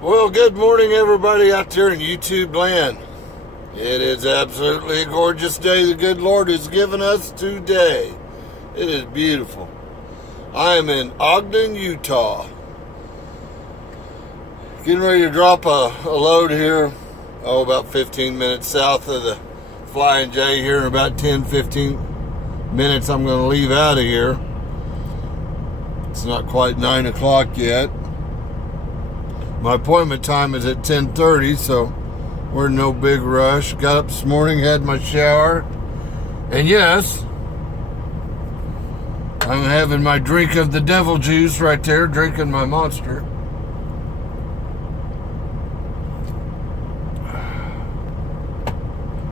Well, good morning, everybody out there in YouTube land. It is absolutely a gorgeous day the good Lord has given us today. It is beautiful. I am in Ogden, Utah. Getting ready to drop a load here, about 15 minutes south of the Flying J here. In about 10-15 minutes, I'm going to leave out of here. It's not quite 9 o'clock yet. My appointment time is at 10:30, so we're in no big rush. Got up this morning, had my shower, and yes, I'm having my drink of the devil juice right there, drinking my Monster.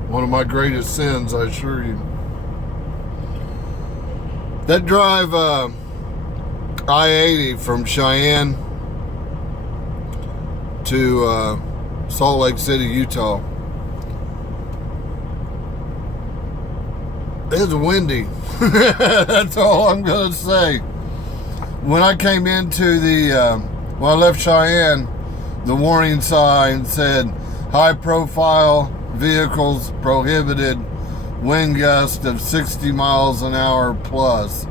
One of my greatest sins, I assure you. That drive, I-80 from Cheyenne to Salt Lake City, Utah. It's windy. That's all I'm going to say. When I came into when I left Cheyenne, the warning sign said, high profile vehicles prohibited, wind gust of 60 miles an hour plus.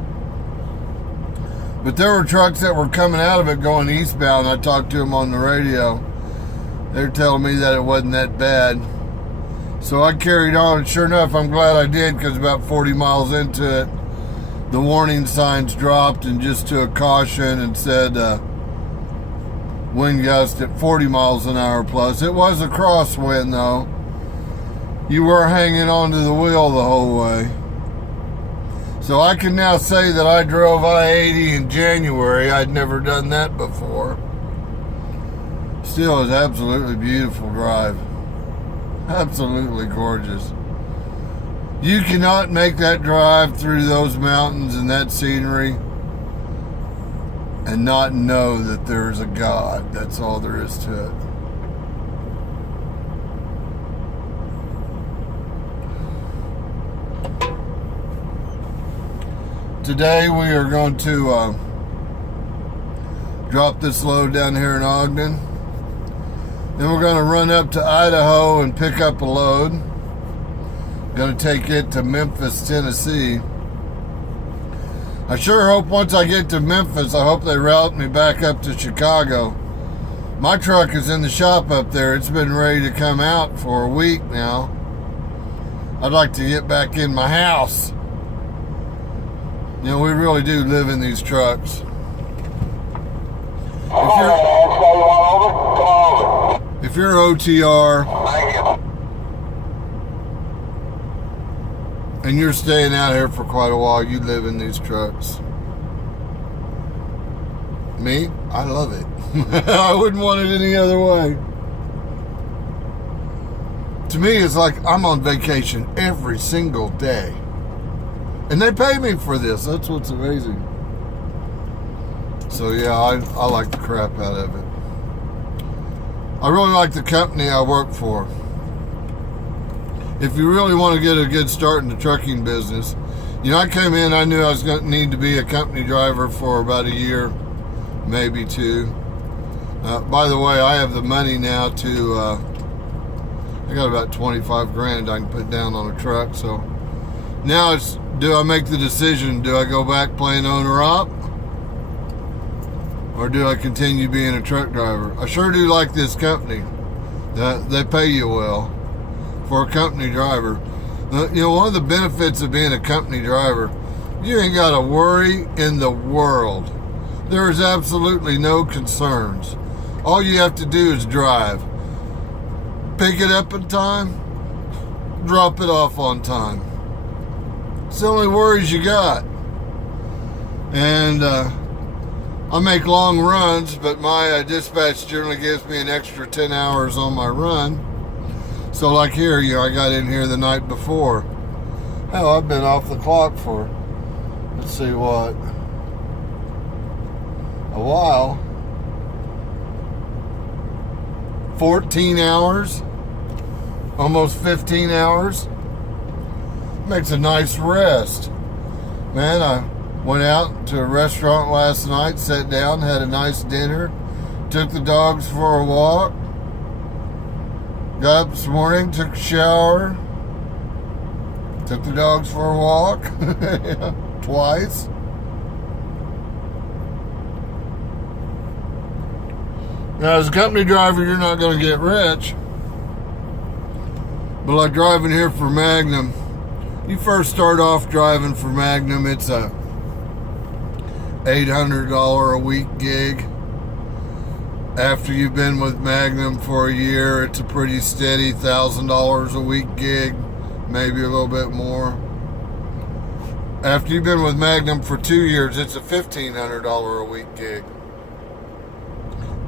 But there were trucks that were coming out of it going eastbound. I talked to them on the radio. They're telling me that it wasn't that bad. So I carried on, and sure enough, I'm glad I did, because about 40 miles into it, the warning signs dropped and just to a caution and said wind gust at 40 miles an hour plus. It was a crosswind, though. You were hanging onto the wheel the whole way. So I can now say that I drove I-80 in January. I'd never done that before. Still, it's absolutely beautiful drive. Absolutely gorgeous. You cannot make that drive through those mountains and that scenery and not know that there's a God. That's all there is to it. Today we are going to drop this load down here in Ogden. Then we're going to run up to Idaho and pick up a load. Going to take it to Memphis, Tennessee. I sure hope once I get to Memphis, I hope they route me back up to Chicago. My truck is in the shop up there. It's been ready to come out for a week now. I'd like to get back in my house. You know, we really do live in these trucks. If you're OTR and you're staying out here for quite a while, you live in these trucks. Me, I love it. I wouldn't want it any other way. To me, it's like I'm on vacation every single day. And they pay me for this. That's what's amazing. So yeah, I like the crap out of it. I really like the company I work for. If you really want to get a good start in the trucking business, you know, I came in, I knew I was going to need to be a company driver for about a year, maybe two. By the way, I have the money now to, I got about 25 grand I can put down on a truck. So now it's, do I make the decision? Do I go back playing owner-op? Or do I continue being a truck driver? I sure do like this company. They pay you well for a company driver. You know, one of the benefits of being a company driver, you ain't got a worry in the world. There is absolutely no concerns. All you have to do is drive. Pick it up in time, drop it off on time. It's the only worries you got. And I make long runs, but my dispatch generally gives me an extra 10 hours on my run. So like here, you know, I got in here the night before. Hell, I've been off the clock for, let's see what, a while. 14 hours, almost 15 hours. Makes a nice rest. Man, I went out to a restaurant last night, sat down, had a nice dinner, Took the dogs for a walk. Got up this morning, took a shower. Took the dogs for a walk. Twice. Now, as a company driver, you're not going to get rich. But like driving here for Magnum, you first start off driving for Magnum, it's a $800 a week gig. After you've been with Magnum for a year, it's a pretty steady $1,000 a week gig, maybe a little bit more. After you've been with Magnum for 2 years, it's a $1,500 a week gig.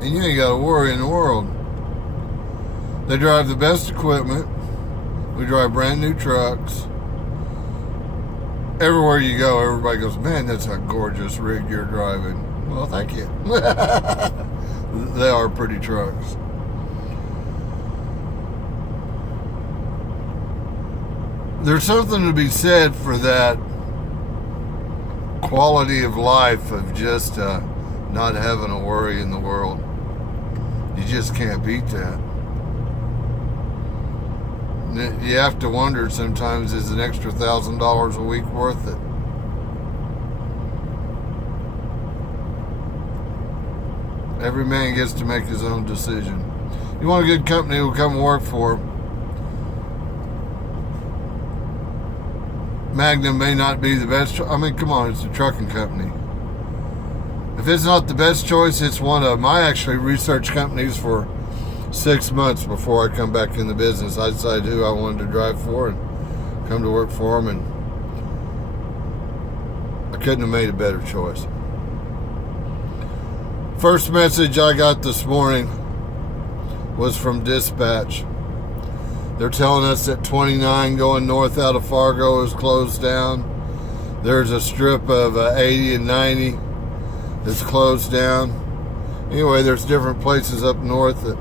And you ain't got a worry in the world. They drive the best equipment. We drive brand new trucks. Everywhere you go, everybody goes, man, that's a gorgeous rig you're driving. Well, thank you. They are pretty trucks. There's something to be said for that quality of life of just not having a worry in the world. You just can't beat that. You have to wonder sometimes, is an extra $1,000 a week worth it? Every man gets to make his own decision. You want a good company who'll come and work for. Magnum may not be the best. I mean, come on, it's a trucking company. If it's not the best choice, it's one of them. I actually researched companies for 6 months before I come back in the business. I decided who I wanted to drive for and come to work for them, and I couldn't have made a better choice. First message I got this morning was from dispatch. They're telling us that 29 going north out of Fargo is closed down. There's a strip of 80 and 90 that's closed down. Anyway, there's different places up north that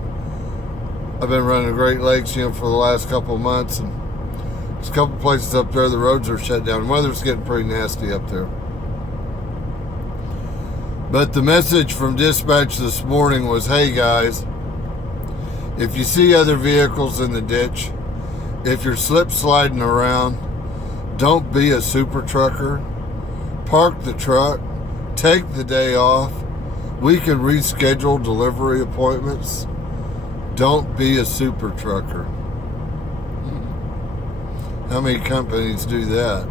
I've been running the Great Lakes, for the last couple of months, and there's a couple places up there the roads are shut down. The weather's getting pretty nasty up there. But the message from dispatch this morning was, hey guys, if you see other vehicles in the ditch, if you're slip sliding around, don't be a super trucker. Park the truck, take the day off. We can reschedule delivery appointments. Don't be a super trucker. How many companies do that?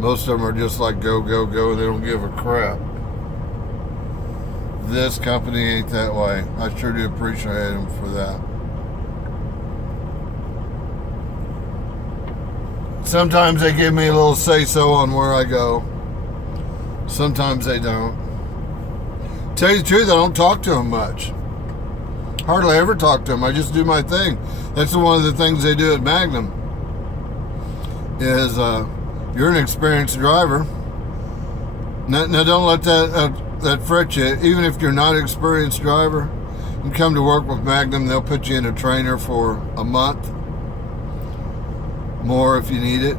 Most of them are just like go, go, go, and they don't give a crap. This company ain't that way. I sure do appreciate them for that. Sometimes they give me a little say-so on where I go. Sometimes they don't. Tell you the truth, I don't talk to them much. Hardly ever talk to them. I just do my thing. That's one of the things they do at Magnum. Is you're an experienced driver. Now don't let that fret you. Even if you're not an experienced driver, you come to work with Magnum. They'll put you in a trainer for a month. More if you need it.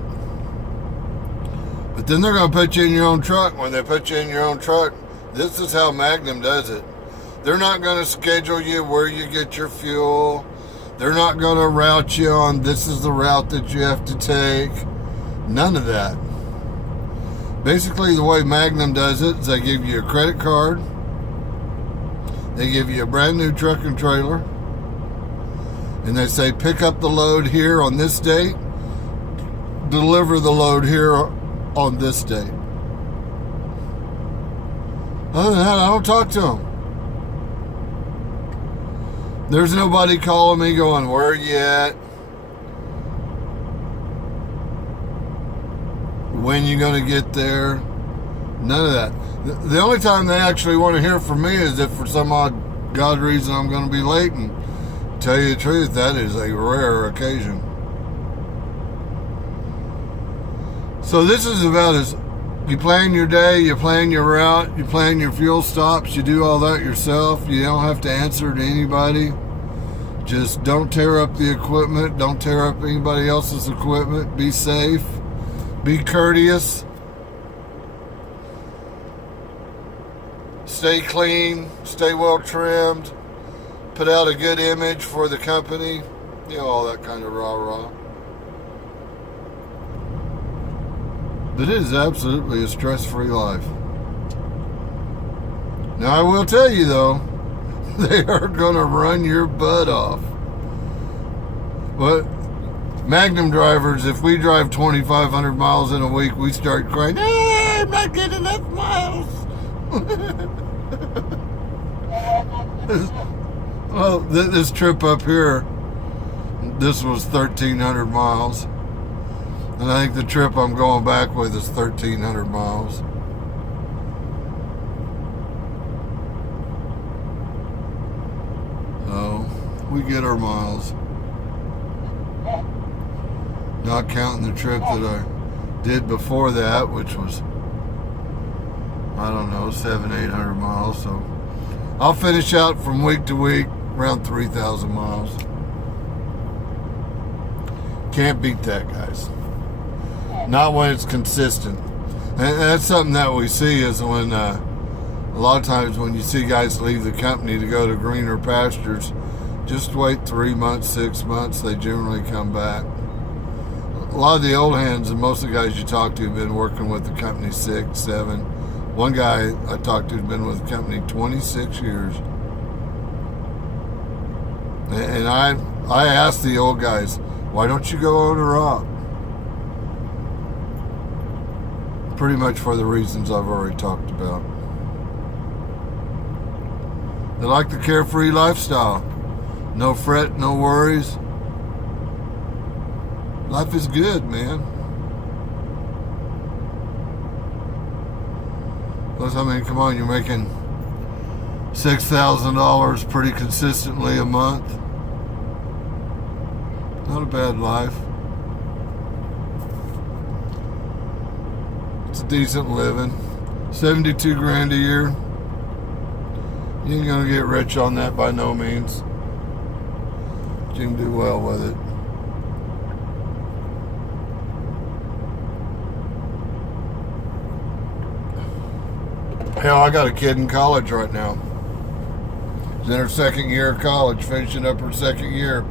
But then they're going to put you in your own truck. When they put you in your own truck, this is how Magnum does it. They're not going to schedule you where you get your fuel. They're not going to route you on this is the route that you have to take. None of that. Basically, the way Magnum does it is they give you a credit card. They give you a brand new truck and trailer. And they say, pick up the load here on this date. Deliver the load here on this date. Other than that, I don't talk to them. There's nobody calling me going, where are you at? When you going to get there? None of that. The only time they actually want to hear from me is if for some odd God reason I'm going to be late, and tell you the truth, that is a rare occasion. So this is about as you plan your day, you plan your route, you plan your fuel stops, you do all that yourself. You don't have to answer to anybody. Just don't tear up the equipment. Don't tear up anybody else's equipment. Be safe. Be courteous. stay clean, stay well trimmed, put out a good image for the company, all that kind of rah-rah. But it is absolutely a stress-free life. Now, I will tell you, though, they are going to run your butt off. But Magnum drivers, if we drive 2,500 miles in a week, we start crying, hey, I'm not getting enough miles. Well, this trip up here, this was 1,300 miles. And I think the trip I'm going back with is 1,300 miles. So, we get our miles. Not counting the trip that I did before that, which was, I don't know, 700-800 miles. So, I'll finish out from week to week around 3,000 miles. Can't beat that, guys. Not when it's consistent. And that's something that we see is when a lot of times when you see guys leave the company to go to greener pastures, just wait 3 months, 6 months, they generally come back. A lot of the old hands and most of the guys you talk to have been working with the company 6, 7. One guy I talked to has been with the company 26 years. And I asked the old guys, why don't you go on a rock? Pretty much for the reasons I've already talked about. They like the carefree lifestyle. No fret, no worries. Life is good, man. Plus, I mean, come on, you're making $6,000 pretty consistently a month. Not a bad life. It's a decent living. 72 grand a year. You ain't gonna get rich on that by no means. But you can do well with it. Hell, I got a kid in college right now. She's in her second year of college, finishing up her second year.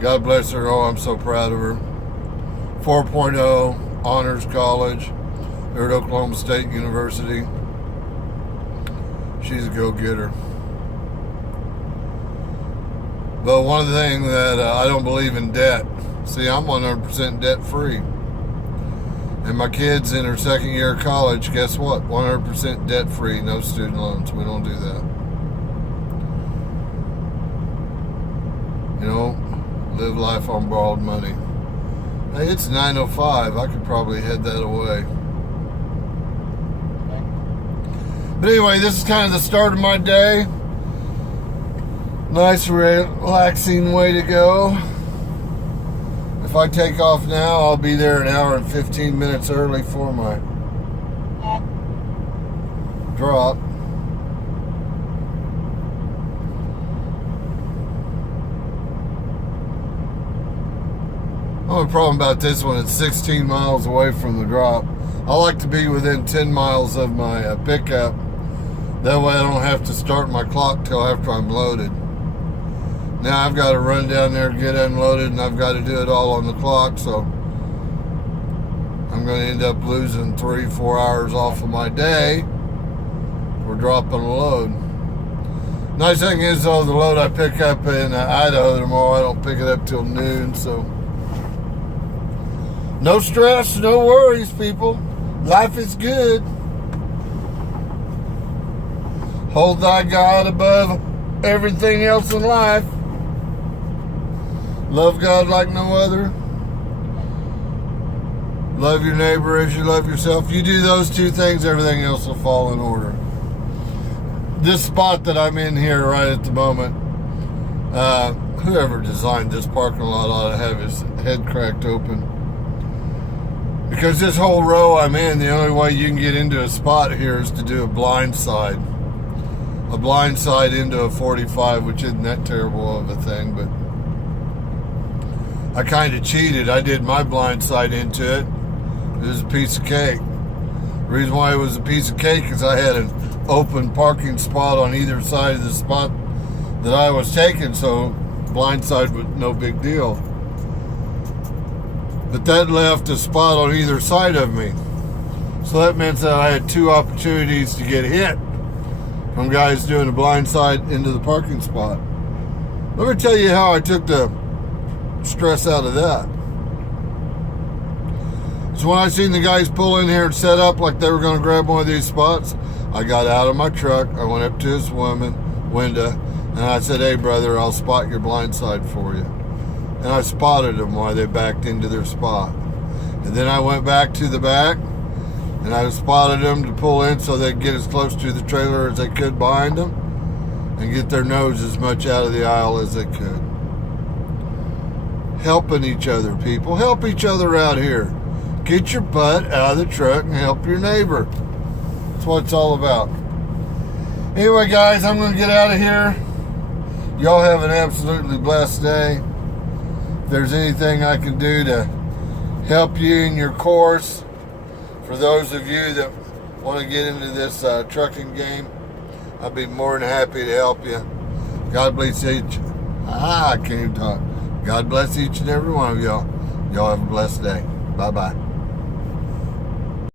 God bless her. Oh, I'm so proud of her. 4.0 honors college. They're at Oklahoma State University. She's a go-getter. But one of the things that I don't believe in debt. See, I'm 100% debt-free. And my kid's in her second year of college, guess what? 100% debt-free, no student loans. We don't do that. Live life on borrowed money. Hey, it's 9:05. I could probably head that away. But anyway, this is kind of the start of my day. Nice, relaxing way to go. If I take off now, I'll be there an hour and 15 minutes early for my drop. Only problem about this one, it's 16 miles away from the drop. I like to be within 10 miles of my pickup. That way I don't have to start my clock till after I'm loaded. Now I've got to run down there, get unloaded, and I've got to do it all on the clock, so I'm going to end up losing 3-4 hours off of my day for dropping a load. Nice thing is, though, the load I pick up in Idaho tomorrow, I don't pick it up till noon, so no stress, no worries, people. Life is good. Hold thy God above everything else in life. Love God like no other. Love your neighbor as you love yourself. You do those two things, everything else will fall in order. This spot that I'm in here right at the moment, whoever designed this parking lot ought to have his head cracked open. Because this whole row I'm in, the only way you can get into a spot here is to do a blind side. A blind side into a 45, which isn't that terrible of a thing, but I kind of cheated. I did my blind side into it. It was a piece of cake. The reason why it was a piece of cake is I had an open parking spot on either side of the spot that I was taking, so blindside was no big deal. But that left a spot on either side of me. So that meant that I had two opportunities to get hit from guys doing a blindside into the parking spot. Let me tell you how I took the stress out of that. So when I seen the guys pull in here and set up like they were going to grab one of these spots, I got out of my truck, I went up to this window, and I said, "Hey brother, I'll spot your blindside for you." And I spotted them while they backed into their spot. And then I went back to the back, and I spotted them to pull in so they'd get as close to the trailer as they could behind them and get their nose as much out of the aisle as they could. Helping each other, people. Help each other out here. Get your butt out of the truck and help your neighbor. That's what it's all about. Anyway, guys, I'm going to get out of here. Y'all have an absolutely blessed day. If there's anything I can do to help you in your course, for those of you that want to get into this trucking game, I'd be more than happy to help you. God bless each. I can't even talk. God bless each and every one of y'all. Y'all have a blessed day. Bye-bye.